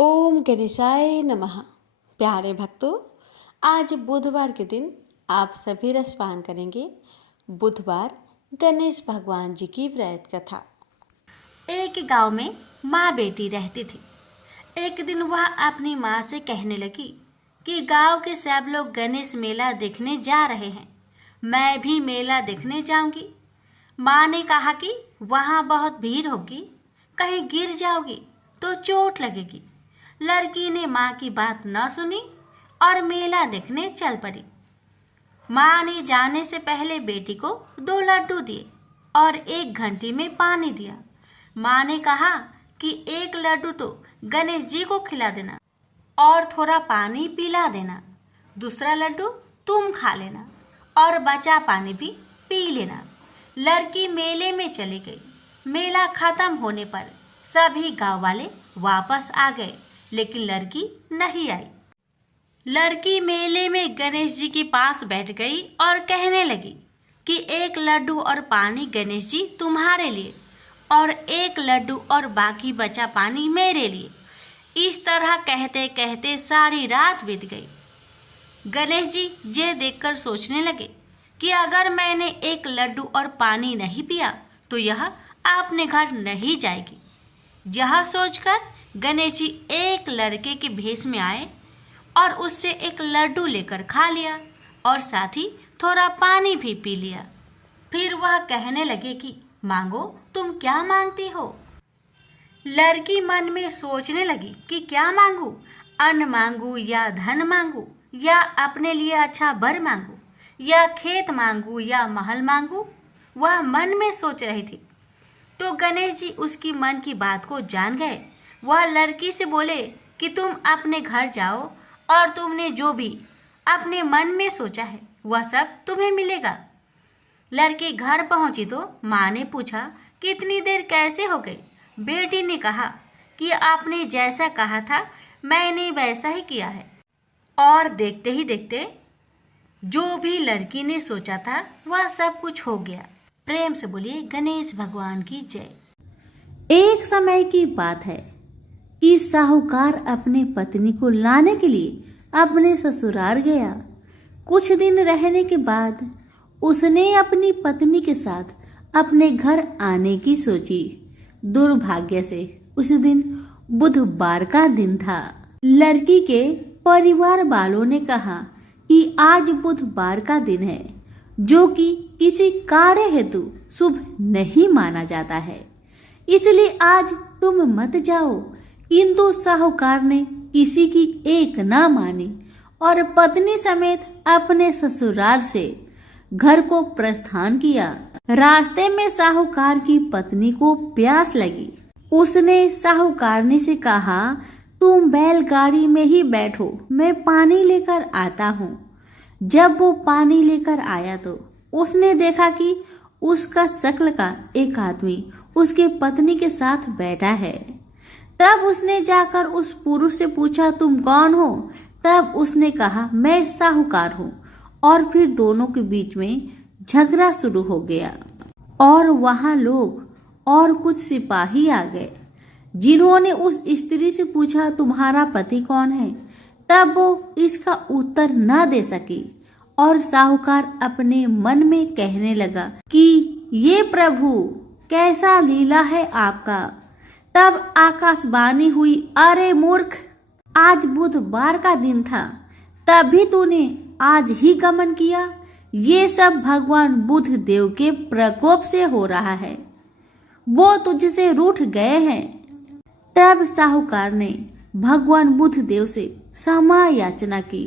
ओम गणेशाय नमः। प्यारे भक्तों, आज बुधवार के दिन आप सभी रसपान करेंगे। बुधवार गणेश भगवान जी की व्रत कथा। एक गांव में माँ बेटी रहती थी। एक दिन वह अपनी माँ से कहने लगी कि गांव के सब लोग गणेश मेला देखने जा रहे हैं, मैं भी मेला देखने जाऊंगी। माँ ने कहा कि वहाँ बहुत भीड़ होगी, कहीं गिर जाओगी तो चोट लगेगी। लड़की ने माँ की बात न सुनी और मेला देखने चल पड़ी। माँ ने जाने से पहले बेटी को 2 लड्डू दिए और 1 घंटी में पानी दिया। माँ ने कहा कि 1 लड्डू तो गणेश जी को खिला देना और थोड़ा पानी पिला देना, दूसरा लड्डू तुम खा लेना और बचा पानी भी पी लेना। लड़की मेले में चली गई। मेला खत्म होने पर सभी गांव वाले वापस आ गए, लेकिन लड़की नहीं आई। लड़की मेले में गणेश जी के पास बैठ गई और कहने लगी कि 1 लड्डू और पानी गणेश जी तुम्हारे लिए और 1 लड्डू और बाकी बचा पानी मेरे लिए। इस तरह कहते कहते सारी रात बीत गई। गणेश जी ये देखकर सोचने लगे कि अगर मैंने 1 लड्डू और पानी नहीं पिया तो यह अपने घर नहीं जाएगी। यह सोचकर गणेश जी एक लड़के के भेष में आए और उससे 1 लड्डू लेकर खा लिया और साथ ही थोड़ा पानी भी पी लिया। फिर वह कहने लगे कि मांगो, तुम क्या मांगती हो। लड़की मन में सोचने लगी कि क्या मांगू, अन्न मांगू या धन मांगू या अपने लिए अच्छा वर मांगू या खेत मांगू या महल मांगू। वह मन में सोच रही थी तो गणेश जी उसकी मन की बात को जान गए। वह लड़की से बोले कि तुम अपने घर जाओ और तुमने जो भी अपने मन में सोचा है वह सब तुम्हें मिलेगा। लड़की घर पहुंची तो माँ ने पूछा कि इतनी देर कैसे हो गई। बेटी ने कहा कि आपने जैसा कहा था मैंने वैसा ही किया है। और देखते ही देखते जो भी लड़की ने सोचा था वह सब कुछ हो गया। प्रेम से बोलिए गणेश भगवान की जय। एक समय की बात है कि साहूकार अपनी पत्नी को लाने के लिए अपने ससुराल गया। कुछ दिन रहने के बाद उसने अपनी पत्नी के साथ अपने घर आने की सोची। दुर्भाग्य से उस दिन बुधवार का दिन था। लड़की के परिवार वालों ने कहा कि आज बुधवार का दिन है, जो कि किसी कार्य हेतु शुभ नहीं माना जाता है, इसलिए आज तुम मत जाओ। किंतु साहूकार ने किसी की एक ना मानी और पत्नी समेत अपने ससुराल से घर को प्रस्थान किया। रास्ते में साहूकार की पत्नी को प्यास लगी। उसने साहूकारनी से कहा, तुम बैलगाड़ी में ही बैठो, मैं पानी लेकर आता हूँ। जब वो पानी लेकर आया तो उसने देखा कि उसका शक्ल का एक आदमी उसके पत्नी के साथ बैठा है। तब उसने जाकर उस पुरुष से पूछा, तुम कौन हो। तब उसने कहा, मैं साहूकार हूँ। और फिर दोनों के बीच में झगड़ा शुरू हो गया और वहां लोग और कुछ सिपाही आ गए, जिन्होंने उस स्त्री से पूछा, तुम्हारा पति कौन है। तब वो इसका उत्तर न दे सकी और साहूकार अपने मन में कहने लगा कि ये प्रभु, कैसा लीला है आपका। तब आकाशवाणी हुई, अरे मूर्ख, आज बुधवार का दिन था, तभी तूने आज ही गमन किया। ये सब भगवान बुध देव के प्रकोप से हो रहा है, वो तुझसे रूठ गए हैं। तब साहूकार ने भगवान बुध देव से क्षमा याचना की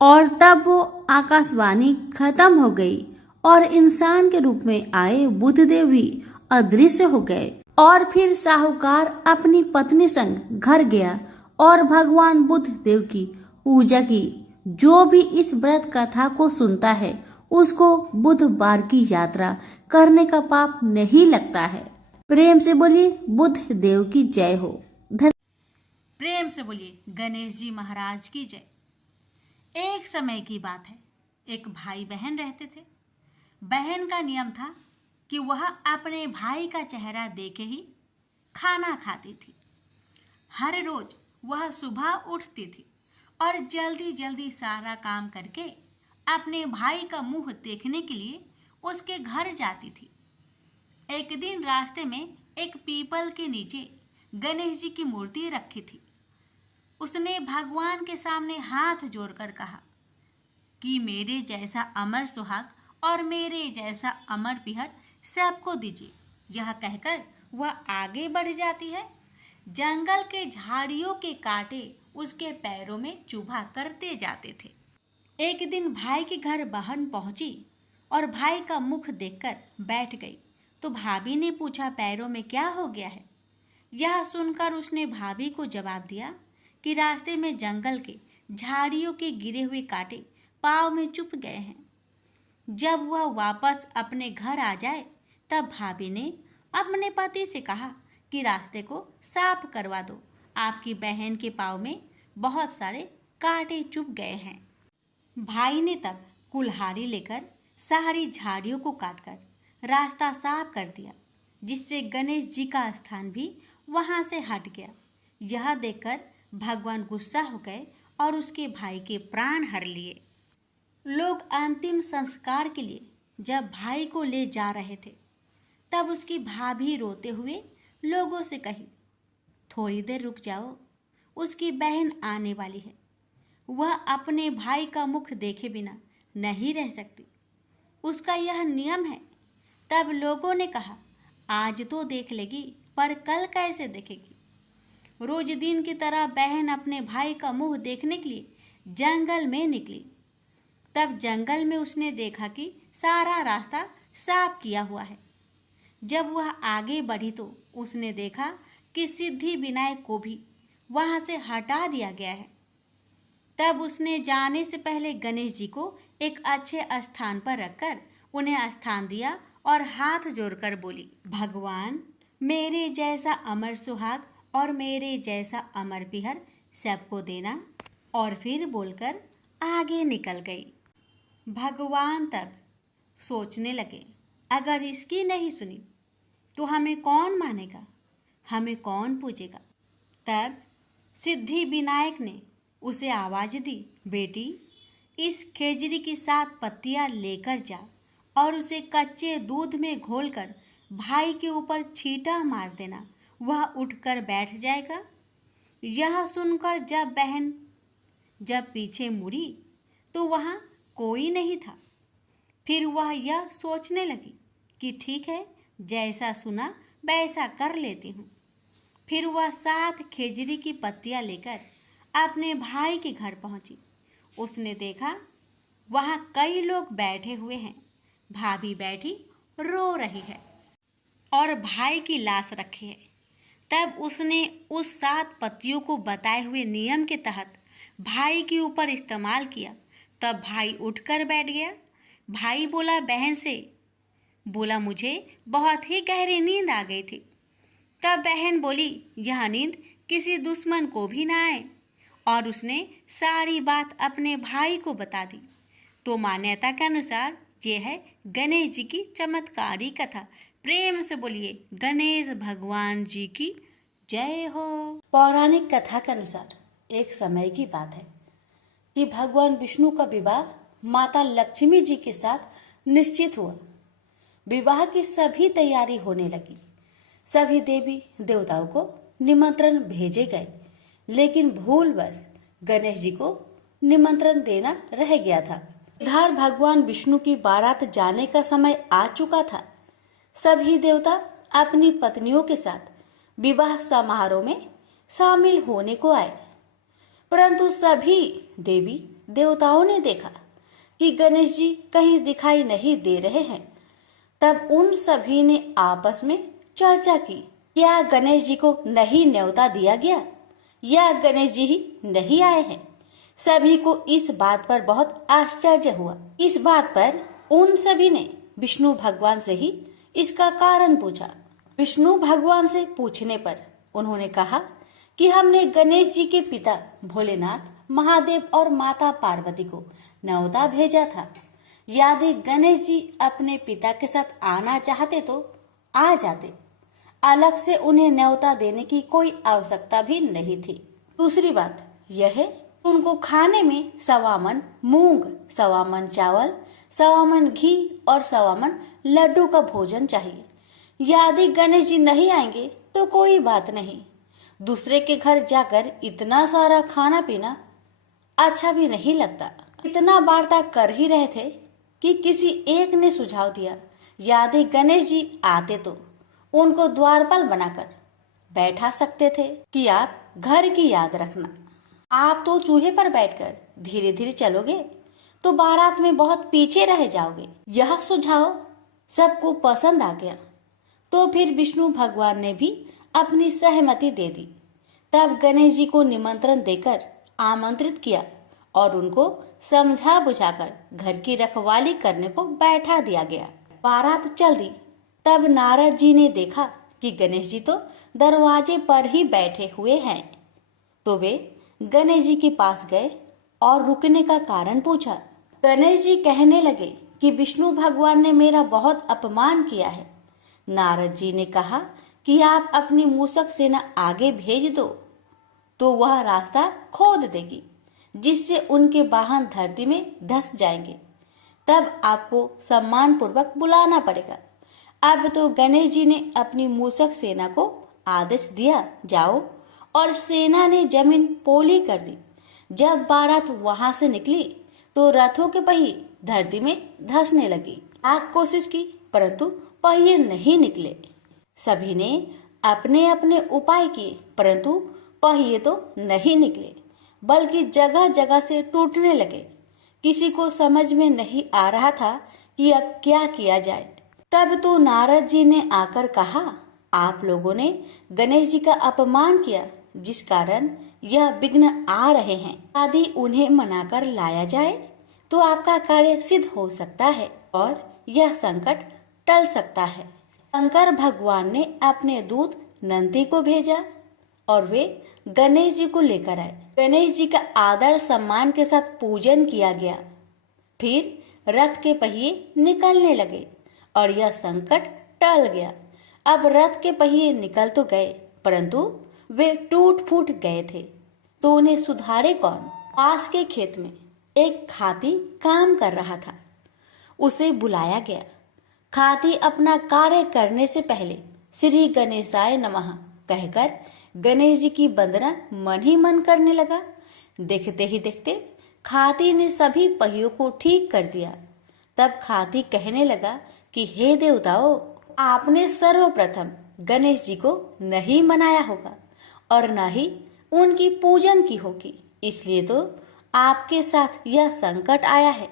और तब वो आकाशवाणी खत्म हो गई और इंसान के रूप में आए बुधदेव भी अदृश्य हो गए। और फिर साहूकार अपनी पत्नी संग घर गया और भगवान बुध देव की पूजा की। जो भी इस व्रत कथा को सुनता है उसको बुधवार की यात्रा करने का पाप नहीं लगता है। प्रेम से बोलिए बुध देव की जय हो। प्रेम से बोलिए गणेश जी महाराज की जय। एक समय की बात है, एक भाई बहन रहते थे। बहन का नियम था कि वह अपने भाई का चेहरा देख के ही खाना खाती थी। हर रोज वह सुबह उठती थी और जल्दी जल्दी सारा काम करके अपने भाई का मुंह देखने के लिए उसके घर जाती थी। एक दिन रास्ते में एक पीपल के नीचे गणेश जी की मूर्ति रखी थी। उसने भगवान के सामने हाथ जोड़कर कहा कि मेरे जैसा अमर सुहाग और मेरे जैसा अमर पिहर सबको दीजिए। यह कहकर वह आगे बढ़ जाती है। जंगल के झाड़ियों के कांटे उसके पैरों में चुभा करते जाते थे। एक दिन भाई के घर बहन पहुंची और भाई का मुख देखकर बैठ गई तो भाभी ने पूछा, पैरों में क्या हो गया है? यह सुनकर उसने भाभी को जवाब दिया कि रास्ते में जंगल के झाड़ियों के गिरे हुए कांटे पाँव में चुभ गए हैं। जब वह वापस अपने घर आ जाए तब भाभी ने अपने पति से कहा कि रास्ते को साफ करवा दो, आपकी बहन के पाँव में बहुत सारे कांटे चुभ गए हैं। भाई ने तब कुल्हाड़ी लेकर सारी झाड़ियों को काटकर रास्ता साफ कर दिया, जिससे गणेश जी का स्थान भी वहां से हट गया। यह देखकर भगवान गुस्सा हो गए और उसके भाई के प्राण हर लिए। लोग अंतिम संस्कार के लिए जब भाई को ले जा रहे थे तब उसकी भाभी रोते हुए लोगों से कही, थोड़ी देर रुक जाओ, उसकी बहन आने वाली है, वह अपने भाई का मुख देखे बिना नहीं रह सकती, उसका यह नियम है। तब लोगों ने कहा, आज तो देख लेगी पर कल कैसे देखेगी? रोज दिन की तरह बहन अपने भाई का मुंह देखने के लिए जंगल में निकली। तब जंगल में उसने देखा कि सारा रास्ता साफ किया हुआ है। जब वह आगे बढ़ी तो उसने देखा कि सिद्धि विनायक को भी वहां से हटा दिया गया है। तब उसने जाने से पहले गणेश जी को एक अच्छे स्थान पर रखकर उन्हें स्थान दिया और हाथ जोड़कर बोली, भगवान मेरे जैसा अमर सुहाग और मेरे जैसा अमर पिहर सबको देना। और फिर बोलकर आगे निकल गई। भगवान तब सोचने लगे, अगर इसकी नहीं सुनी तो हमें कौन मानेगा, हमें कौन पूजेगा? तब सिद्धि विनायक ने उसे आवाज दी, बेटी इस खेजड़ी की 7 पत्तियां लेकर जा और उसे कच्चे दूध में घोलकर भाई के ऊपर छींटा मार देना, वह उठकर बैठ जाएगा। यह सुनकर जब बहन पीछे मुड़ी तो वहां कोई नहीं था। फिर वह यह सोचने लगी कि ठीक है, जैसा सुना वैसा कर लेती हूँ। फिर वह 7 खेजड़ी की पत्तियां लेकर अपने भाई के घर पहुंची। उसने देखा वहां कई लोग बैठे हुए हैं, भाभी बैठी रो रही है और भाई की लाश रखी है। तब उसने उस 7 पत्तियों को बताए हुए नियम के तहत भाई के ऊपर इस्तेमाल किया। तब भाई उठकर बैठ गया। भाई बोला बहन से, बोला मुझे बहुत ही गहरी नींद आ गई थी। तब बहन बोली, यह नींद किसी दुश्मन को भी ना आए, और उसने सारी बात अपने भाई को बता दी। तो मान्यता के अनुसार ये है गणेश जी की चमत्कारी कथा। प्रेम से बोलिए गणेश भगवान जी की जय हो। पौराणिक कथा के अनुसार एक समय की बात है कि भगवान विष्णु का विवाह माता लक्ष्मी जी के साथ निश्चित हुआ। विवाह की सभी तैयारी होने लगी। सभी देवी देवताओं को निमंत्रण भेजे गए, लेकिन भूलवश गणेश जी को निमंत्रण देना रह गया था। इधर भगवान विष्णु की बारात जाने का समय आ चुका था। सभी देवता अपनी पत्नियों के साथ विवाह समारोह में शामिल होने को आए, परंतु सभी देवी देवताओं ने देखा कि गणेश जी कहीं दिखाई नहीं दे रहे हैं। तब उन सभी ने आपस में चर्चा की, क्या गणेश जी को नहीं न्योता दिया गया या गणेश जी ही नहीं आए हैं? सभी को इस बात पर बहुत आश्चर्य हुआ। इस बात पर उन सभी ने विष्णु भगवान से ही इसका कारण पूछा। विष्णु भगवान से पूछने पर उन्होंने कहा कि हमने गणेश जी के पिता भोलेनाथ, महादेव और माता पार्वती को न्योता भेजा था। यदि गणेश जी अपने पिता के साथ आना चाहते तो आ जाते, अलग से उन्हें न्योता देने की कोई आवश्यकता भी नहीं थी। दूसरी बात यह है, उनको खाने में 1.25 मन मूंग, 1.25 मन चावल, 1.25 मन घी और 1.25 मन लड्डू का भोजन चाहिए। यदि गणेश जी नहीं आएंगे तो कोई बात नहीं, दूसरे के घर जाकर इतना सारा खाना पीना अच्छा भी नहीं लगता। इतना वार्ता कर ही रहे थे कि किसी एक ने सुझाव दिया, यदि गणेश जी आते तो उनको द्वारपाल बनाकर बैठा सकते थे कि आप घर की याद रखना। आप तो चूहे पर बैठकर धीरे धीरे चलोगे तो बारात में बहुत पीछे रह जाओगे। यह सुझाव सबको पसंद आ गया तो फिर विष्णु भगवान ने भी अपनी सहमति दे दी। तब गणेश जी को निमंत्रण देकर आमंत्रित किया और उनको समझा बुझाकर घर की रखवाली करने को बैठा दिया गया। बारात चल दी। तब नारद जी ने देखा कि गणेश जी तो दरवाजे पर ही बैठे हुए हैं, तो वे गणेश जी के पास गए और रुकने का कारण पूछा। गणेश जी कहने लगे कि विष्णु भगवान ने मेरा बहुत अपमान किया है। नारद जी ने कहा कि आप अपनी मूषक सेना आगे भेज दो तो वह रास्ता खोद देगी, जिससे उनके वाहन धरती में धंस जाएंगे। तब आपको सम्मान पूर्वक बुलाना पड़ेगा। अब तो गणेश जी ने अपनी मूषक सेना को आदेश दिया, जाओ, और सेना ने जमीन पोली कर दी। जब बारात वहां से निकली तो रथों के पहिए धरती में धंसने लगी। लाख कोशिश की परंतु पहिए नहीं निकले। सभी ने अपने अपने उपाय किए परंतु पहिए तो नहीं निकले, बल्कि जगह जगह से टूटने लगे। किसी को समझ में नहीं आ रहा था कि अब क्या किया जाए। तब तो नारद जी ने आकर कहा, आप लोगों ने गणेश जी का अपमान किया, जिस कारण यह विघ्न आ रहे हैं। यदि उन्हें मनाकर लाया जाए तो आपका कार्य सिद्ध हो सकता है और यह संकट टल सकता है। शंकर भगवान ने अपने दूत नंदी को भेजा और वे गणेश जी को लेकर आए। गणेश जी का आदर सम्मान के साथ पूजन किया गया। फिर रथ के पहिए निकलने लगे और यह संकट टल गया। अब रथ के पहिए निकल तो गए परंतु वे टूट फूट गए थे, तो उन्हें सुधारे कौन। पास के खेत में एक खाती काम कर रहा था। उसे बुलाया गया। खाती अपना कार्य करने से पहले श्री गणेशाय नमः कहकर गणेश जी की वंदना मन ही मन करने लगा। देखते ही देखते खाती ने सभी पहियों को ठीक कर दिया। तब खाती कहने लगा कि हे देवताओं, आपने सर्वप्रथम गणेश जी को नहीं मनाया होगा और न ही उनकी पूजन की होगी, इसलिए तो आपके साथ यह संकट आया है।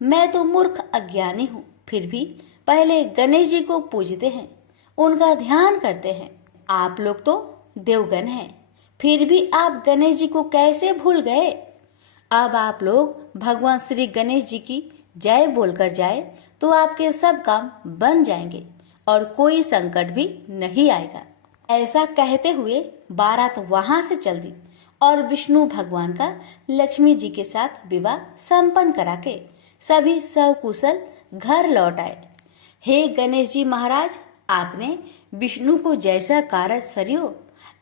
मैं तो मूर्ख अज्ञानी हूँ, फिर भी पहले गणेश जी को पूजते हैं, उनका ध्यान करते हैं। आप लोग तो देवगण हैं, फिर भी आप गणेश जी को कैसे भूल गए। अब आप लोग भगवान श्री गणेश जी की जय बोलकर जाए तो आपके सब काम बन जाएंगे और कोई संकट भी नहीं आएगा। ऐसा कहते हुए बारात वहां से चल दी और विष्णु भगवान का लक्ष्मी जी के साथ विवाह संपन्न करा के सभी सकुशल घर लौट आए। हे गणेश जी महाराज, आपने विष्णु को जैसा कारज सरियो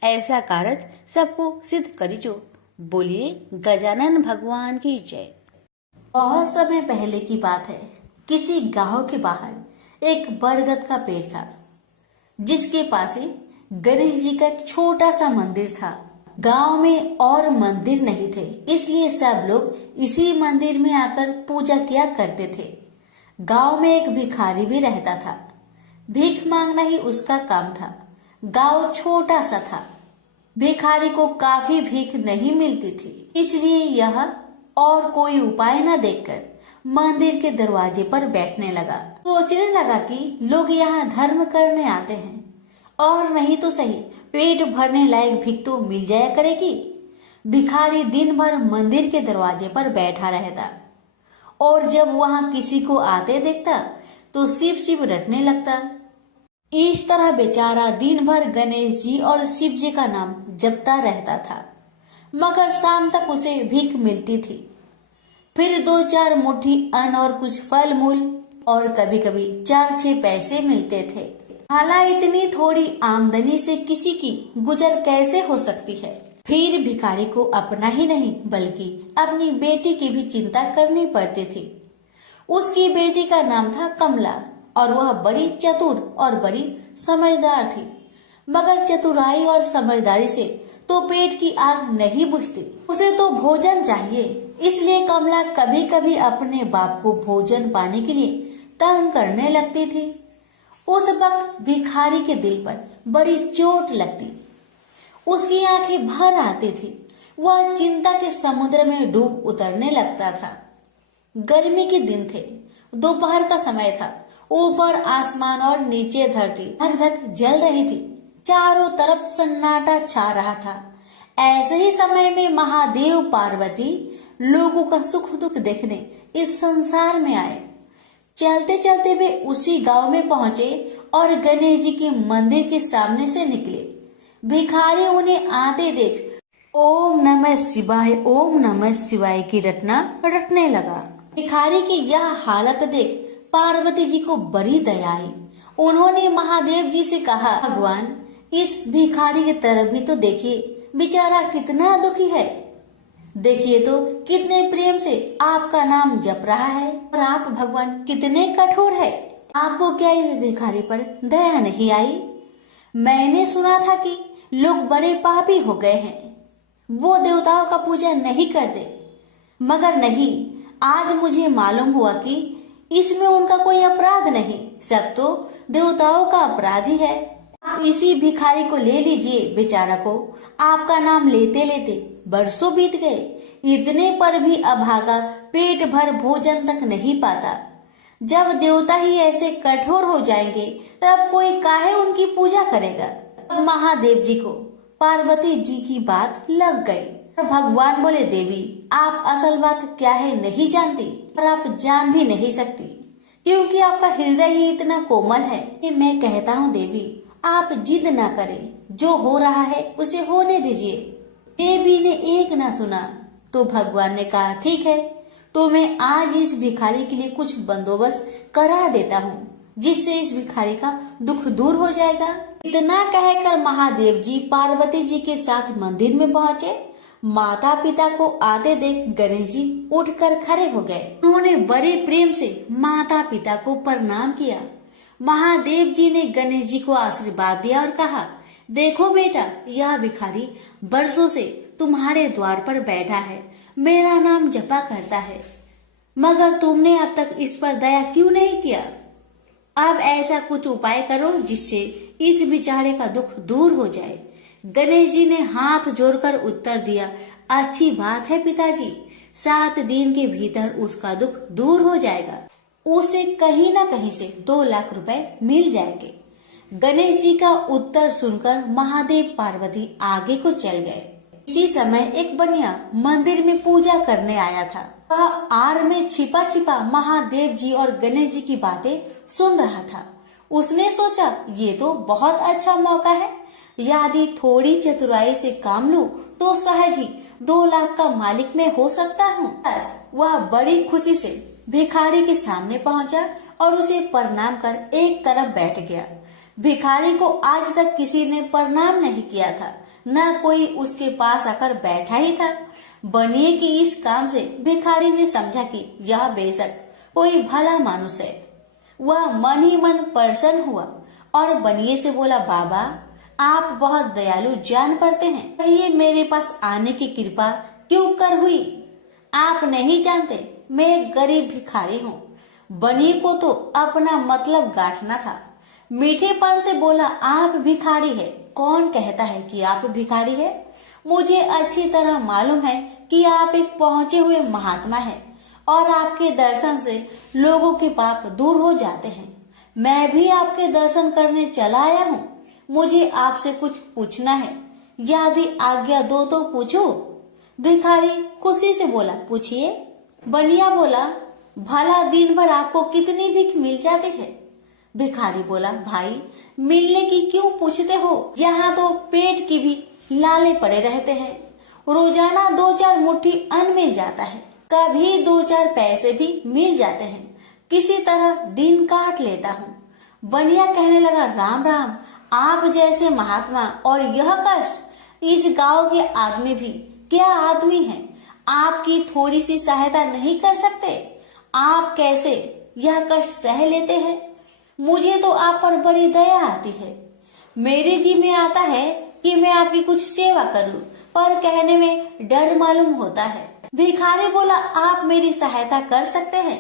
ऐसा कारज सबको सिद्ध करिजो। बोलिए गजानन भगवान की जय। बहुत समय पहले की बात है। किसी गांव के बाहर एक बरगद का पेड़ था, जिसके पास ही गणेश जी का एक छोटा सा मंदिर था। गांव में और मंदिर नहीं थे, इसलिए सब लोग इसी मंदिर में आकर पूजा किया करते थे। गांव में एक भिखारी भी रहता था। भीख मांगना ही उसका काम था। गांव छोटा सा था। भिखारी को काफी भीख नहीं मिलती थी, इसलिए यह और कोई उपाय न देखकर मंदिर के दरवाजे पर बैठने लगा। सोचने लगा कि लोग यहाँ धर्म करने आते हैं और नहीं तो सही पेट भरने लायक भीख तो मिल जाया करेगी। भिखारी दिन भर मंदिर के दरवाजे पर बैठा रहता और जब वहाँ किसी को आते देखता तो शिव शिव रटने लगता। इस तरह बेचारा दिन भर गणेश जी और शिव जी का नाम जपता रहता था, मगर शाम तक उसे भीख मिलती थी। फिर 2-4 मुट्ठी अन्न और कुछ फल मूल और कभी कभी 4-6 पैसे मिलते थे। हालांकि इतनी थोड़ी आमदनी से किसी की गुजर कैसे हो सकती है। फिर भिखारी को अपना ही नहीं बल्कि अपनी बेटी की भी चिंता करनी पड़ती थी। उसकी बेटी का नाम था कमला और वह बड़ी चतुर और बड़ी समझदार थी। मगर चतुराई और समझदारी से तो पेट की आग नहीं बुझती, उसे तो भोजन चाहिए। इसलिए कमला कभी कभी अपने बाप को भोजन पाने के लिए तंग करने लगती थी। उस वक्त भिखारी के दिल पर बड़ी चोट लगती, उसकी आंखें भर आती थी। वह चिंता के समुद्र में डूब उतरने लगता था। गर्मी के दिन थे, दोपहर का समय था। ऊपर आसमान और नीचे धरती धक धक जल रही थी। चारों तरफ सन्नाटा छा रहा था। ऐसे ही समय में महादेव पार्वती लोगों का सुख दुख देखने इस संसार में आए। चलते चलते वे उसी गांव में पहुंचे और गणेश जी के मंदिर के सामने से निकले। भिखारी उन्हें आते देख ओम नमः शिवाय की रटना रटने लगा। भिखारी की यह हालत देख पार्वती जी को बड़ी दया आई। उन्होंने महादेव जी से कहा, भगवान इस भिखारी की तरफ भी तो देखिए, बेचारा कितना दुखी है। देखिए तो कितने प्रेम से आपका नाम जप रहा है और आप भगवान कितने कठोर है। आपको क्या इस भिखारी पर दया नहीं आई? मैंने सुना था कि लोग बड़े पापी हो गए हैं, वो देवताओं का पूजा नहीं करते, मगर नहीं, आज मुझे मालूम हुआ कि इसमें उनका कोई अपराध नहीं, सब तो देवताओं का अपराध ही है। आप इसी भिखारी को ले लीजिए। बेचारा को आपका नाम लेते लेते बरसों बीत गए, इतने पर भी अभागा पेट भर भोजन तक नहीं पाता। जब देवता ही ऐसे कठोर हो जाएंगे तब कोई काहे उनकी पूजा करेगा। महादेव जी को पार्वती जी की बात लग गई। भगवान बोले, देवी आप असल बात क्या है नहीं जानती और आप जान भी नहीं सकती, क्योंकि आपका हृदय ही इतना कोमल है कि मैं कहता हूँ देवी आप जिद ना करें, जो हो रहा है उसे होने दीजिए। देवी ने एक ना सुना तो भगवान ने कहा, ठीक है तो मैं आज इस भिखारी के लिए कुछ बंदोबस्त करा देता हूँ, जिससे इस भिखारी का दुख दूर हो जाएगा। इतना कहकर महादेव जी पार्वती जी के साथ मंदिर में पहुँचे। माता पिता को आते देख गणेश जी उठकर खड़े हो गए। उन्होंने बड़े प्रेम से माता पिता को प्रणाम किया। महादेव जी ने गणेश जी को आशीर्वाद दिया और कहा, देखो बेटा, यह भिखारी बरसों से तुम्हारे द्वार पर बैठा है, मेरा नाम जपा करता है, मगर तुमने अब तक इस पर दया क्यों नहीं किया? अब ऐसा कुछ उपाय करो जिससे इस बेचारे का दुख दूर हो जाए। गणेश जी ने हाथ जोड़कर उत्तर दिया, अच्छी बात है पिताजी, 7 दिन के भीतर उसका दुख दूर हो जाएगा, उसे कहीं न कहीं से 2 लाख रुपए मिल जाएंगे। गणेश जी का उत्तर सुनकर महादेव पार्वती आगे को चल गए। इसी समय एक बनिया मंदिर में पूजा करने आया था। वह आड़ में छिपा छिपा महादेव जी और गणेश जी की बातें सुन रहा था। उसने सोचा, ये तो बहुत अच्छा मौका है, यदि थोड़ी चतुराई से काम लूं तो सहज ही 2 लाख का मालिक मैं हो सकता हूँ। बस वह बड़ी खुशी से भिखारी के सामने पहुंचा और उसे प्रणाम कर एक तरफ बैठ गया। भिखारी को आज तक किसी ने प्रणाम नहीं किया था, न कोई उसके पास आकर बैठा ही था। बनिए की इस काम से भिखारी ने समझा कि यह बेशक कोई भला मानुष है। वह मन ही मन प्रसन्न हुआ और बनिए से बोला, बाबा आप बहुत दयालु जान पड़ते हैं, कहिए मेरे पास आने की कृपा क्यों कर हुई? आप नहीं जानते मैं गरीब भिखारी हूँ। बनिए को तो अपना मतलब गांठना था। मीठेपन से बोला, आप भिखारी है? कौन कहता है कि आप भिखारी है? मुझे अच्छी तरह मालूम है कि आप एक पहुंचे हुए महात्मा हैं और आपके दर्शन से लोगों के पाप दूर हो जाते हैं। मैं भी आपके दर्शन करने चला आया हूँ। मुझे आपसे कुछ पूछना है, यदि आज्ञा दो तो पूछो। भिखारी खुशी से बोला, पूछिए। बनिया बोला, भला दिन भर आपको कितनी भीख मिल जाती है? भिखारी बोला, भाई मिलने की क्यों पूछते हो, यहाँ तो पेट की भी लाले पड़े रहते हैं। रोजाना 2-4 मुट्ठी अन्न मिल जाता है, कभी 2-4 पैसे भी मिल जाते हैं, किसी तरह दिन काट लेता हूँ। बनिया कहने लगा, राम राम, आप जैसे महात्मा और यह कष्ट, इस गांव के आदमी भी क्या आदमी हैं, आपकी थोड़ी सी सहायता नहीं कर सकते? आप कैसे यह कष्ट सह लेते हैं? मुझे तो आप पर बड़ी दया आती है। मेरे जी में आता है कि मैं आपकी कुछ सेवा करूं, पर कहने में डर मालूम होता है। भिखारी बोला, आप मेरी सहायता कर सकते हैं?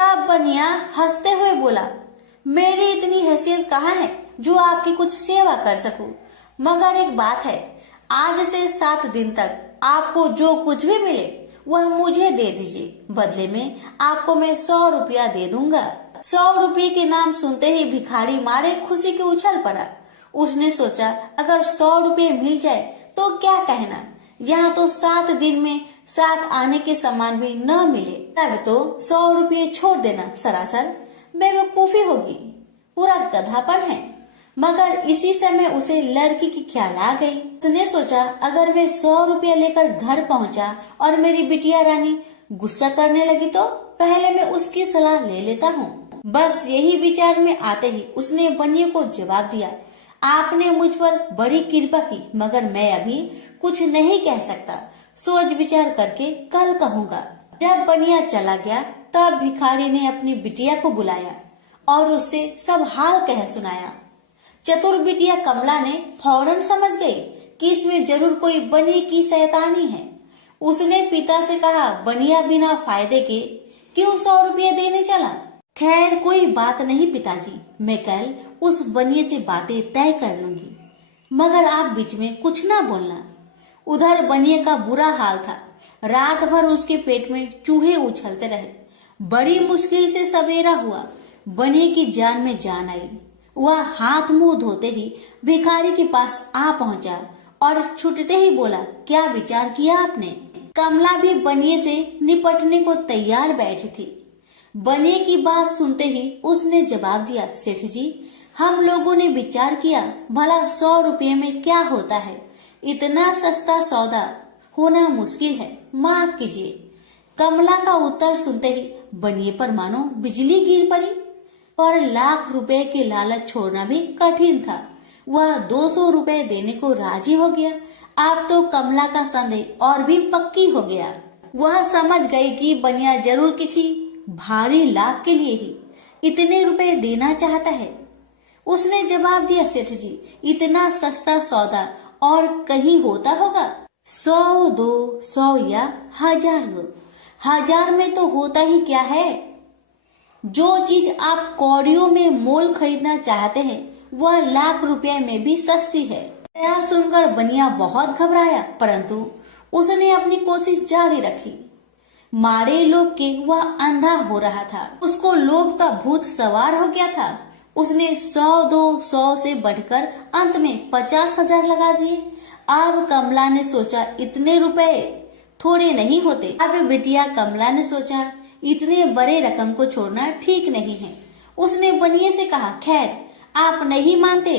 अब बनिया हंसते हुए बोला, मेरी इतनी हैसियत कहाँ है जो आपकी कुछ सेवा कर सकूं, मगर एक बात है, आज से 7 दिन तक आपको जो कुछ भी मिले वह मुझे दे दीजिए, बदले में आपको मैं 100 रुपया दे दूंगा। 100 रुपये के नाम सुनते ही भिखारी मारे खुशी के उछल पड़ा। उसने सोचा, अगर 100 रुपये मिल जाए तो क्या कहना, यहाँ तो 7 दिन में 7 आने के सामान भी न मिले, तब तो 100 रुपये छोड़ देना सरासर बेवकूफी होगी, पूरा गधापन है। मगर इसी समय उसे लड़की की ख्याल आ गई। उसने सोचा, अगर मैं 100 रुपया लेकर घर पहुंचा और मेरी बिटिया रानी गुस्सा करने लगी तो पहले मैं उसकी सलाह ले लेता हूँ। बस यही विचार में आते ही उसने बनिए को जवाब दिया, आपने मुझ पर बड़ी कृपा की, मगर मैं अभी कुछ नहीं कह सकता, सोच विचार करके कल कहूँगा। जब बनिया चला गया तब भिखारी ने अपनी बिटिया को बुलाया और उससे सब हाल कह सुनाया। चतुर बिटिया कमला ने फौरन समझ गई कि इसमें जरूर कोई बनिए की शैतानी है। उसने पिता से कहा, बनिया बिना फायदे के क्यों 100 रुपये देने चला? खैर कोई बात नहीं पिताजी, मैं कल उस बनिए से बातें तय कर लूंगी, मगर आप बीच में कुछ ना बोलना। उधर बनिए का बुरा हाल था, रात भर उसके पेट में चूहे उछलते रहे। बड़ी मुश्किल से सवेरा हुआ, बनिए की जान में जान आई। वह हाथ मुंह धोते ही भिखारी के पास आ पहुंचा और छूटते ही बोला, क्या विचार किया आपने? कमला भी बनिए से निपटने को तैयार बैठी थी। बनिए की बात सुनते ही उसने जवाब दिया, सेठ जी, हम लोगों ने विचार किया, भला 100 रुपये में क्या होता है, इतना सस्ता सौदा होना मुश्किल है, माफ कीजिए। कमला का उत्तर सुनते ही बनिए पर मानो बिजली गिर पड़ी, पर लाख रुपए के लालच छोड़ना भी कठिन था। वह 200 रुपए देने को राजी हो गया। अब तो कमला का संदेह और भी पक्की हो गया। वह समझ गई कि बनिया जरूर किसी भारी लाभ के लिए ही इतने रुपए देना चाहता है। उसने जवाब दिया, सेठ जी, इतना सस्ता सौदा और कहीं होता होगा? 100 दो, 100 या 1000 दो, 1000 में तो होता ही क्या है? जो चीज आप कौड़ियों में मोल खरीदना चाहते हैं वह लाख रुपए में भी सस्ती है। यह सुनकर बनिया बहुत घबराया, परंतु उसने अपनी कोशिश जारी रखी। मारे लोभ के वह अंधा हो रहा था, उसको लोभ का भूत सवार हो गया था। उसने 100 दो, 100 से बढ़कर अंत में 50,000 लगा दिए। अब कमला ने सोचा, इतने रुपए थोड़े नहीं होते। अब बिटिया कमला ने सोचा, इतने बड़े रकम को छोड़ना ठीक नहीं है। उसने बनिए से कहा, खैर आप नहीं मानते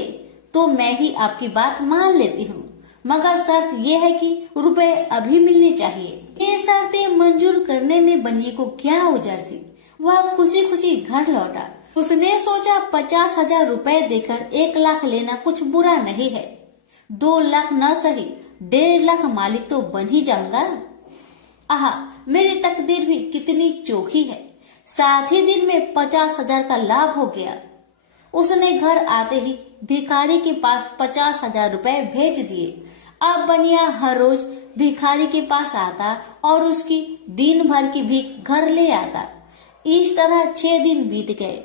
तो मैं ही आपकी बात मान लेती हूँ, मगर शर्त यह है कि रुपए अभी मिलने चाहिए। ये शर्तें मंजूर करने में बनिए को क्या उजर थी। वह खुशी खुशी घर लौटा। उसने सोचा 50,000 रुपए देकर 1 लाख लेना कुछ बुरा नहीं है। 2 लाख न सही 1.5 लाख मालिक तो बन ही जाऊंगा। आहा, मेरी तकदीर भी कितनी चोखी है। 7 ही दिन में 50,000 का लाभ हो गया। उसने घर आते ही भिखारी के पास 50,000 रुपए भेज दिए। अब बनिया हर रोज भिखारी के पास आता और उसकी दिन भर की भीख घर ले आता। इस तरह 6 दिन बीत गए।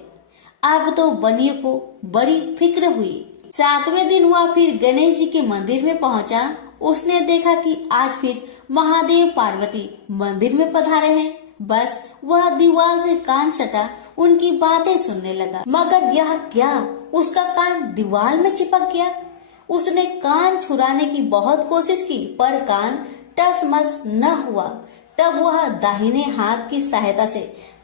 अब तो बनिए को बड़ी फिक्र हुई। 7वें दिन वह फिर गणेश जी के मंदिर में पहुंचा। उसने देखा कि आज फिर महादेव पार्वती मंदिर में पधारे हैं। बस वह दीवार से कान सटा उनकी बातें सुनने लगा, मगर यह क्या, उसका कान दीवार में चिपक गया। उसने कान छुड़ाने की बहुत कोशिश की, पर कान टसमस न हुआ। तब वह दाहिने हाथ की सहायता से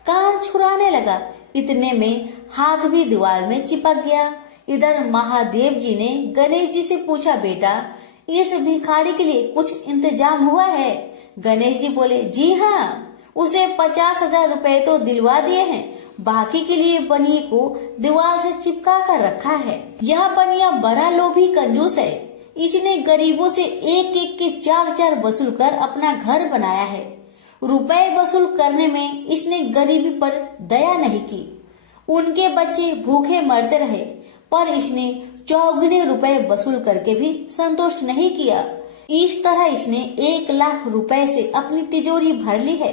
कान छुड़ाने लगा। इतने में हाथ भी दीवार में चिपक गया। इधर महादेव जी ने गणेश जी से पूछा, बेटा इस भिखारी के लिए कुछ इंतजाम हुआ है? गणेश जी बोले, जी हाँ, उसे 50,000 रुपए तो दिलवा दिए हैं, बाकी के लिए बनिए को दीवार से चिपका कर रखा है। यह बनिया बड़ा लोभी कंजूस है। इसने गरीबों से एक एक के 4-4 वसूल कर अपना घर बनाया है। रुपए वसूल करने में इसने गरीबी पर दया नहीं की। उनके बच्चे भूखे मरते रहे, पर इसने चौगुने रुपए वसूल करके भी संतोष नहीं किया। इस तरह इसने 1 लाख रुपए से अपनी तिजोरी भर ली है।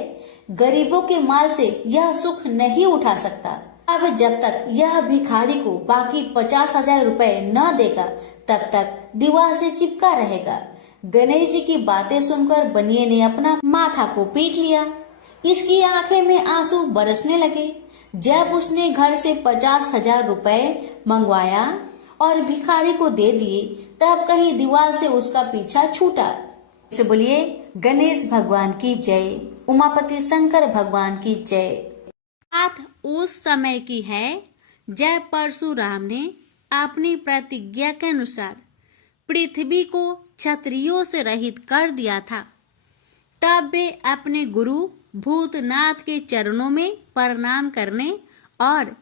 गरीबों के माल से यह सुख नहीं उठा सकता। अब जब तक यह भिखारी को बाकी 50,000 रुपए न देगा, तब तक दीवार से चिपका रहेगा। गणेश जी की बातें सुनकर बनिए ने अपना माथा को पीट लिया। इसकी आंखें में आंसू बरसने लगे। जब उसने घर से 50,000 रुपए मंगवाया और भिखारी को दे दिए, तब कहीं दीवार से उसका पीछा छूटा। से बोलिए गणेश भगवान की जय, उमापति शंकर भगवान की जय। बात उस समय की है जब परशुराम ने अपनी प्रतिज्ञा के अनुसार पृथ्वी को क्षत्रियों से रहित कर दिया था। तब वे अपने गुरु भूतनाथ के चरणों में प्रणाम करने और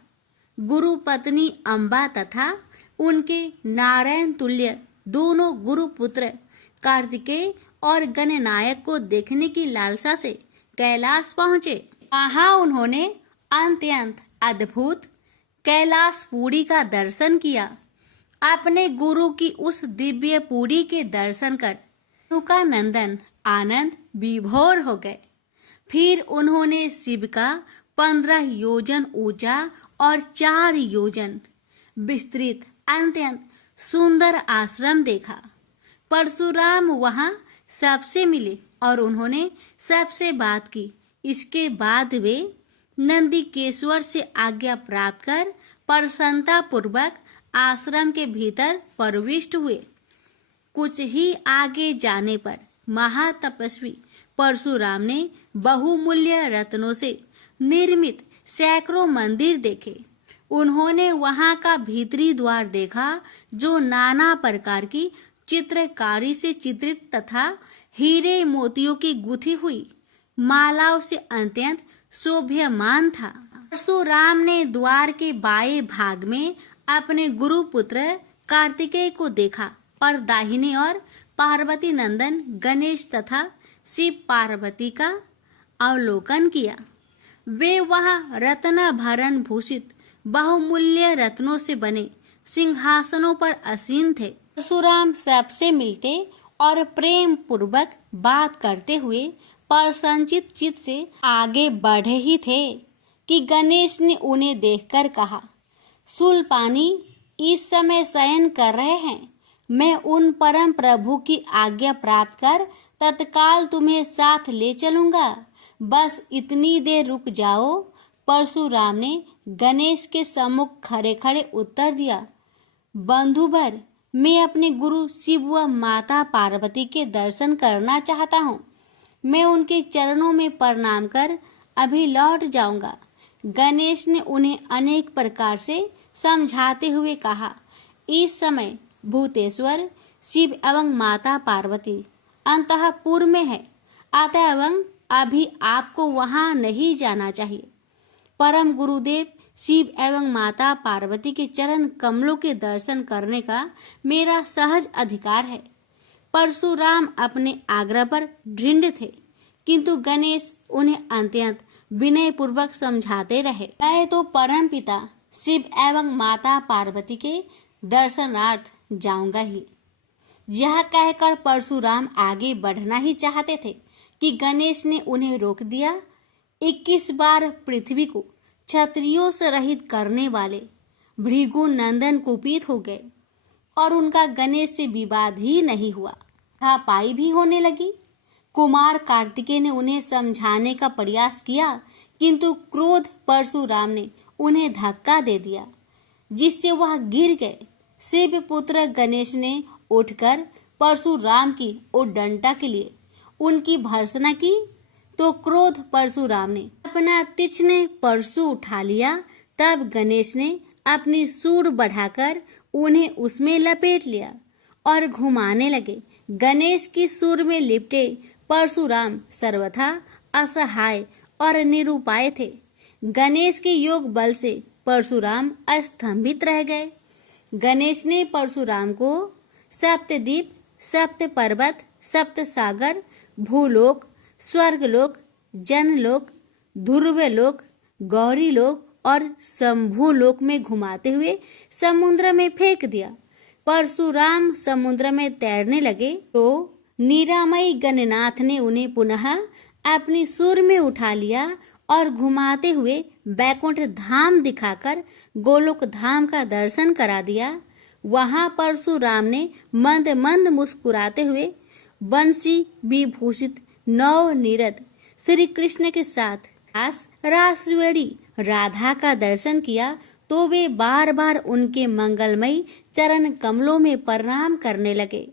गुरु पत्नी अम्बा तथा उनके नारायण तुल्य दोनों गुरु पुत्र कार्तिकेय और गणनायक को देखने की लालसा से कैलाश पहुंचे। वहां उन्होंने अत्यंत अद्भुत कैलाशपुरी का दर्शन किया। अपने गुरु की उस दिव्य पुरी के दर्शन कर उनका नंदन आनंद विभोर हो गए। फिर उन्होंने शिव का 15 योजन ऊंचा और 4 योजन विस्तृत अत्यंत सुंदर आश्रम देखा। परशुराम वहां सबसे मिले और उन्होंने सबसे बात की। इसके बाद वे नंदीकेश्वर से आज्ञा प्राप्त कर प्रसन्नता पूर्वक आश्रम के भीतर प्रविष्ट हुए। कुछ ही आगे जाने पर महातपस्वी परशुराम ने बहुमूल्य रत्नों से निर्मित सैकड़ों मंदिर देखे। उन्होंने वहां का भीतरी द्वार देखा, जो नाना प्रकार की चित्रकारी से चित्रित तथा हीरे मोतियों की गुथी हुई मालाओं से अत्यंत शोभ्यमान था। परशुराम ने द्वार के बाएं भाग में अपने गुरु पुत्र कार्तिकेय को देखा और दाहिने ओर पार्वती नंदन गणेश तथा शिव पार्वती का अवलोकन किया। वे वहां रत्न भरण भूषित बहुमूल्य रत्नों से बने सिंहासनों पर आसीन थे। परशुराम सबसे मिलते और प्रेम पूर्वक बात करते हुए प्रसन्नचित चित्त से आगे बढ़े ही थे कि गणेश ने उन्हें देखकर कहा, शूलपाणी इस समय शयन कर रहे हैं। मैं उन परम प्रभु की आज्ञा प्राप्त कर तत्काल तुम्हें साथ ले चलूंगा। बस इतनी देर रुक जाओ। परशुराम ने गणेश के सम्मुख खड़े खड़े उत्तर दिया, बंधुवर, मैं अपने गुरु शिव व माता पार्वती के दर्शन करना चाहता हूँ। मैं उनके चरणों में प्रणाम कर अभी लौट जाऊंगा। गणेश ने उन्हें अनेक प्रकार से समझाते हुए कहा, इस समय भूतेश्वर शिव एवं माता पार्वती अंतःपुर में है, अतएव अभी आपको वहां नहीं जाना चाहिए। परम गुरुदेव शिव एवं माता पार्वती के चरण कमलों के दर्शन करने का मेरा सहज अधिकार है। परशुराम अपने आग्रह पर दृढ़ थे, किंतु गणेश उन्हें अत्यंत विनय पूर्वक समझाते रहे। मैं तो परम पिता शिव एवं माता पार्वती के दर्शनार्थ जाऊंगा ही। यह कहकर परशुराम आगे बढ़ना ही चाहते थे कि गणेश ने उन्हें रोक दिया। 21 बार पृथ्वी को क्षत्रियों से रहित करने वाले भृगु नंदन कुपित हो गए और उनका गणेश से विवाद ही नहीं हुआ, हाथापाई भी होने लगी। कुमार कार्तिकेय ने उन्हें समझाने का प्रयास किया, किंतु क्रोध परशुराम ने उन्हें धक्का दे दिया, जिससे वह गिर गए। शिव पुत्र गणेश ने उठकर परशुराम की उद्दंडता के लिए उनकी भर्त्सना की, तो क्रोध परशुराम ने अपना तीक्ष्ण परशु उठा लिया। तब गणेश ने अपनी सूंड बढ़ाकर उन्हें उसमें लपेट लिया और घुमाने लगे। गणेश की सूंड में लिपटे परशुराम सर्वथा असहाय और निरुपाय थे। गणेश के योग बल से परशुराम अस्तंभित रह गए। गणेश ने परशुराम को सप्तद्वीप, सप्त पर्वत, सप्त सागर, भूलोक, स्वर्गलोक, जनलोक, ध्रुवलोक, गौरीलोक और शंभुलोक में घुमाते हुए समुद्र में फेंक दिया। परशुराम समुद्र में तैरने लगे तो निरामयी गणनाथ ने उन्हें पुनः अपनी सुर में उठा लिया और घुमाते हुए बैकुंठ धाम दिखाकर गोलोक धाम का दर्शन करा दिया। वहां परशुराम ने मंद मंद मुस्कुराते हुए बंसी विभूषित नव नीरद श्री कृष्ण के साथ रासवेड़ी राधा का दर्शन किया तो वे बार बार उनके मंगलमयी चरण कमलों में प्रणाम करने लगे।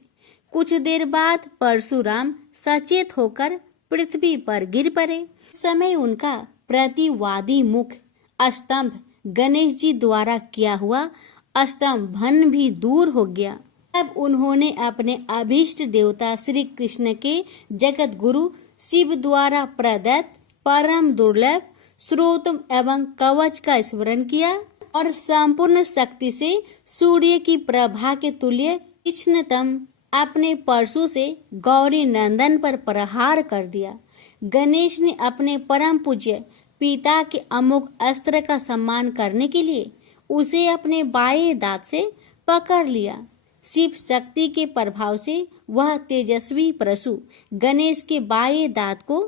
कुछ देर बाद परशुराम सचेत होकर पृथ्वी पर गिर पड़े। समय उनका प्रतिवादी मुख स्तंभ गणेश जी द्वारा किया हुआ स्तंभन भी दूर हो गया। तब उन्होंने अपने अभीष्ट देवता श्री कृष्ण के जगत गुरु शिव द्वारा प्रदत्त परम दुर्लभ स्रोत एवं कवच का स्मरण किया और संपूर्ण शक्ति से सूर्य की प्रभा के तुल्य तीक्ष्णतम अपने परशु से गौरी नंदन पर प्रहार कर दिया। गणेश ने अपने परम पूज्य पिता के अमोघ अस्त्र का सम्मान करने के लिए उसे अपने बाएं दांत से पकड़ लिया। शिव शक्ति के प्रभाव से वह तेजस्वी परशु गणेश के बाएं दांत को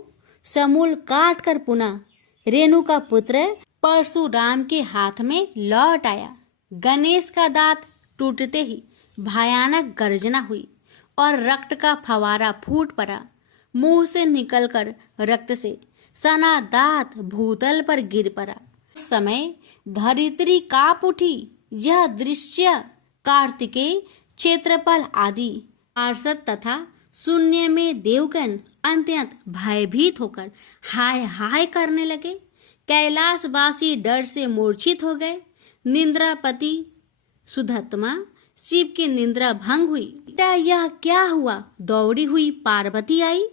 समूल काट कर पुनः रेणु का पुत्र परशुराम के हाथ में लौट आया। गणेश का दांत टूटते ही भयानक गर्जना हुई और रक्त का फवारा फूट पड़ा। मुंह से निकलकर रक्त से सना दांत भूतल पर गिर पड़ा। उस समय धरित्री कांप उठी। यह दृश्य कार्तिकेय, क्षेत्रपाल आदि पार्षद तथा शून्य में देवगण अत्यंत भयभीत होकर हाय हाय करने लगे। कैलाशवासी डर से मूर्छित हो गए। निंद्रापति सुधत्मा शिव की निंद्रा भंग हुई। बेटा यह क्या हुआ? दौड़ी हुई पार्वती आई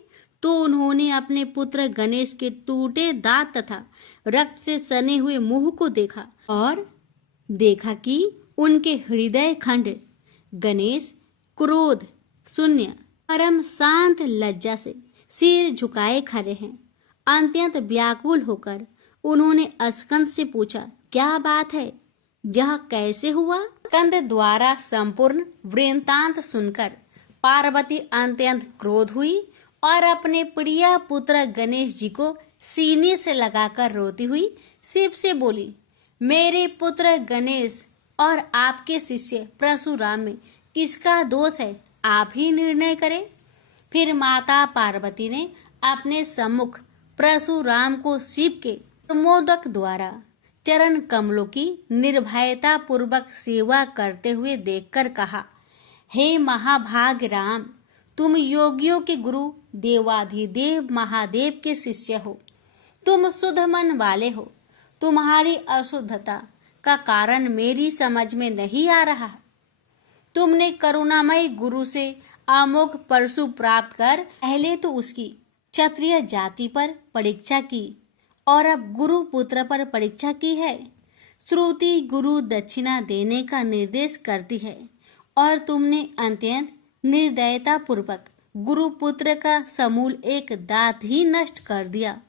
तो उन्होंने अपने पुत्र गणेश के टूटे दांत तथा रक्त से सने हुए मुंह को देखा और देखा कि उनके हृदय खंड गणेश क्रोध शून्य परम शांत लज्जा से सिर झुकाए खड़े हैं। अत्यंत व्याकुल होकर उन्होंने स्कंद से पूछा, क्या बात है? यह कैसे हुआ? स्कंद द्वारा संपूर्ण वृत्तांत सुनकर पार्वती अत्यंत क्रोध हुई और अपने प्रिय पुत्र गणेश जी को सीने से लगाकर रोती हुई शिव से बोली, मेरे पुत्र गणेश और आपके शिष्य परशुराम में किसका दोष है? आप ही निर्णय करें। फिर माता पार्वती ने अपने सम्मुख परशुराम को शिव के प्रमोदक द्वारा चरण कमलों की निर्भयता पूर्वक सेवा करते हुए देखकर कहा, हे महाभाग राम, तुम योगियों के गुरु देवाधिदेव महादेव के शिष्य हो। तुम शुद्ध मन वाले हो। तुम्हारी अशुद्धता का कारण मेरी समझ में नहीं आ रहा। तुमने करुणामय गुरु से अमोघ परशु प्राप्त कर पहले तो उसकी क्षत्रिय जाति पर परीक्षा की और अब गुरु पुत्र पर परीक्षा की है। श्रुति गुरु दक्षिणा देने का निर्देश करती है और तुमने अत्यंत निर्दयता पूर्वक गुरु पुत्र का समूल एक दांत ही नष्ट कर दिया।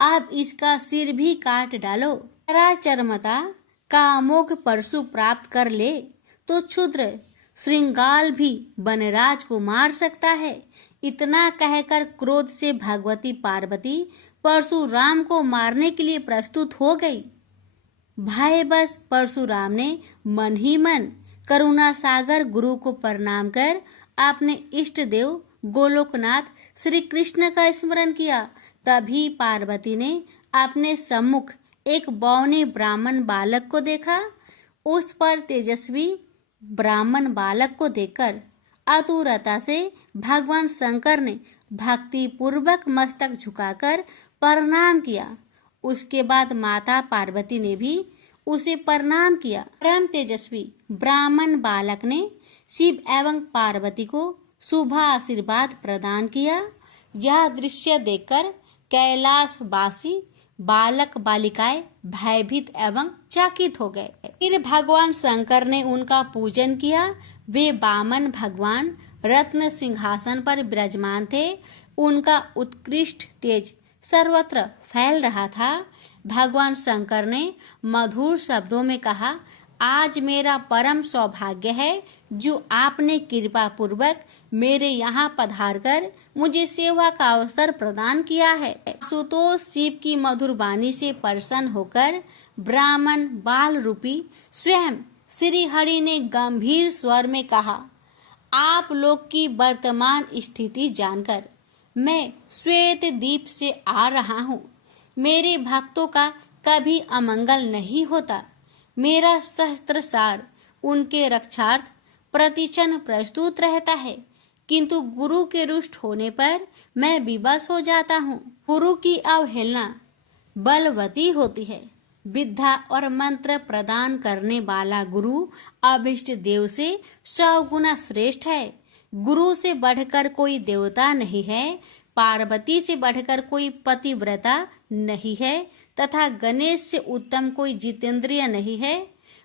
अब इसका सिर भी काट डालो। चरमता का अमोघ परशु प्राप्त कर ले तो क्षुद्र श्रृंगाल भी वनराज को मार सकता है। इतना कहकर क्रोध से भगवती पार्वती परशुराम को मारने के लिए प्रस्तुत हो गई। भयवश परशुराम ने मन ही मन करुणा सागर गुरु को प्रणाम कर अपने इष्ट देव गोलोकनाथ श्री कृष्ण का स्मरण किया। तभी पार्वती ने अपने सम्मुख एक बौने ब्राह्मण बालक को देखा। उस पर तेजस्वी ब्राह्मण बालक को देखकर आतुरता से भगवान शंकर ने भक्ति पूर्वक मस्तक झुकाकर प्रणाम किया। उसके बाद माता पार्वती ने भी उसे प्रणाम किया। परम तेजस्वी ब्राह्मण बालक ने शिव एवं पार्वती को शुभ आशीर्वाद प्रदान किया। यह दृश्य देखकर कैलाशवासी बालक बालिकाएं भयभीत एवं चकित हो गए। फिर भगवान शंकर ने उनका पूजन किया। वे वामन भगवान रत्न सिंहासन पर विराजमान थे। उनका उत्कृष्ट तेज सर्वत्र फैल रहा था। भगवान शंकर ने मधुर शब्दों में कहा, आज मेरा परम सौभाग्य है जो आपने कृपा पूर्वक मेरे यहाँ पधारकर मुझे सेवा का अवसर प्रदान किया है। सुतोष शिव की मधुर वाणी से प्रसन्न होकर ब्राह्मण बाल रूपी स्वयं श्री हरि ने गंभीर स्वर में कहा, आप लोग की वर्तमान स्थिति जानकर मैं श्वेत द्वीप से आ रहा हूँ। मेरे भक्तों का कभी अमंगल नहीं होता। मेरा सहस्त्रसार उनके रक्षार्थ प्रतिक्षण प्रस्तुत रहता है, किंतु गुरु के रुष्ट होने पर मैं विवश हो जाता हूँ। गुरु की अवहेलना बलवती होती है। विद्या और मंत्र प्रदान करने वाला गुरु अभिष्ट देव से 100 गुना श्रेष्ठ है। गुरु से बढ़कर कोई देवता नहीं है, पार्वती से बढ़कर कोई पतिव्रता नहीं है तथा गणेश से उत्तम कोई जितेंद्रिय नहीं है।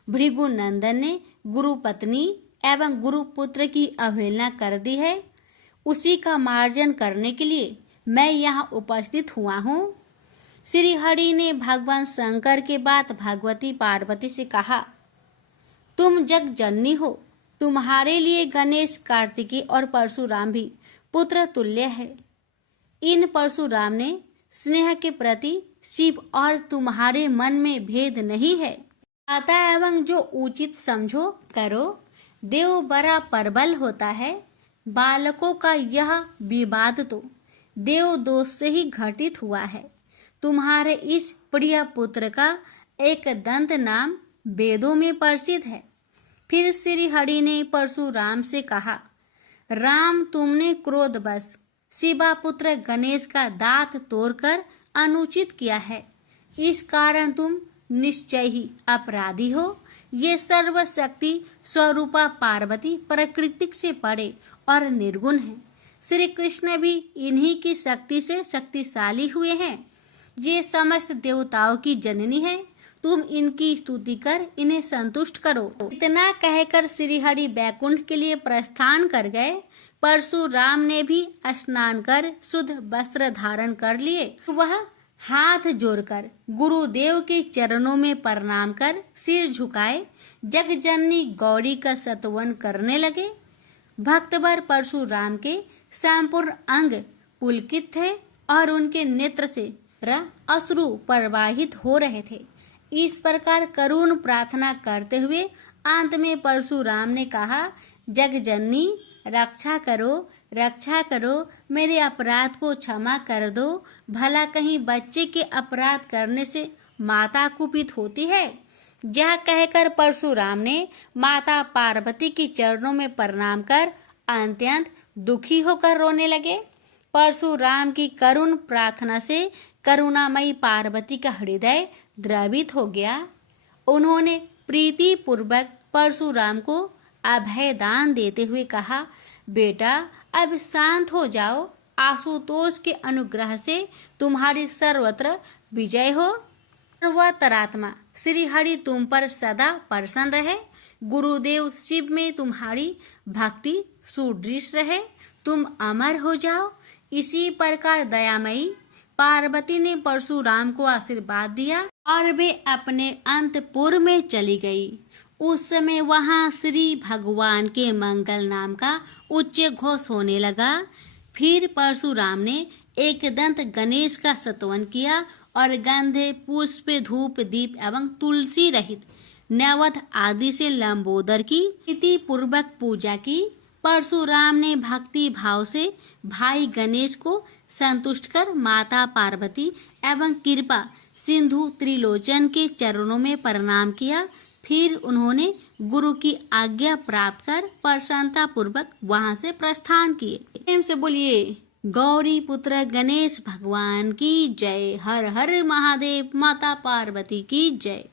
भृगु नंदन ने गुरु पत्नी एवं गुरु पुत्र की अवहेलना कर दी है। उसी का मार्जन करने के लिए मैं यहाँ उपस्थित हुआ हूँ। श्री हरि ने भगवान शंकर के बाद भगवती पार्वती से कहा, तुम जग जननी हो। तुम्हारे लिए गणेश, कार्तिकेय और परशुराम भी पुत्र तुल्य है। इन परशुराम ने स्नेह के प्रति शिव और तुम्हारे मन में भेद नहीं है। आता एवं जो उचित समझो करो। देव बड़ा प्रबल होता है। बालकों का यह विवाद तो देव दोष से ही घटित हुआ है। तुम्हारे इस प्रिय पुत्र का एक दंत नाम वेदों में प्रसिद्ध है। फिर श्री हरि ने परशुराम से कहा, राम, तुमने क्रोधवश शिवा पुत्र गणेश का दांत तोड़कर अनुचित किया है। इस कारण तुम निश्चय ही अपराधी हो। ये सर्वशक्ति स्वरूपा पार्वती प्रकृति से परे और निर्गुण है। श्री कृष्ण भी इन्हीं की शक्ति से शक्तिशाली हुए हैं। ये समस्त देवताओं की जननी है। तुम इनकी स्तुति कर इन्हें संतुष्ट करो। इतना कहकर श्री हरि बैकुंठ के लिए प्रस्थान कर गए। परशुराम ने भी स्नान कर शुद्ध वस्त्र धारण कर लिए। वह हाथ जोड़कर गुरुदेव के चरणों में प्रणाम कर सिर झुकाए जगजननी गौरी का स्तवन करने लगे। भक्तवर परशुराम के संपूर्ण अंग पुलकित थे और उनके नेत्र से अश्रु प्रवाहित हो रहे थे। इस प्रकार करुण प्रार्थना करते हुए अंत में परशुराम ने कहा, जगजननी रक्षा करो, मेरे अपराध को क्षमा कर दो। भला कहीं बच्चे के अपराध करने से माता कुपित होती है। यह कहकर परशुराम ने माता पार्वती के चरणों में प्रणाम कर अत्यंत दुखी होकर रोने लगे। परशुराम की करुण प्रार्थना से करुणामयी पार्वती का हृदय द्रवित हो गया। उन्होंने प्रीति पूर्वक परशुराम को अभय दान देते हुए कहा, बेटा अब शांत हो जाओ। आशुतोष के अनुग्रह से तुम्हारी सर्वत्र विजय हो। सर्वतरात्मा श्री हरि तुम पर सदा प्रसन्न रहे। गुरुदेव शिव में तुम्हारी भक्ति सुदृढ़ रहे। तुम अमर हो जाओ। इसी प्रकार दयामयी पार्वती ने परशुराम को आशीर्वाद दिया और वे अपने अंतपुर में चली गई। उस समय वहां श्री भगवान के मंगल नाम का उच्च घोष होने लगा। फिर परशुराम ने एक दंत गणेश का स्तवन किया और गंधे, पुष्प, धूप, दीप एवं तुलसी रहित नैवेद्य आदि से लंबोदर की प्रीति पूर्वक पूजा की। परशुराम ने भक्ति भाव से भाई गणेश को संतुष्ट कर माता पार्वती एवं कृपा सिंधु त्रिलोचन के चरणों में प्रणाम किया। फिर उन्होंने गुरु की आज्ञा प्राप्त कर प्रसन्नता पूर्वक वहां से प्रस्थान किए। प्रेम से बोलिए गौरी पुत्र गणेश भगवान की जय। हर हर महादेव। माता पार्वती की जय।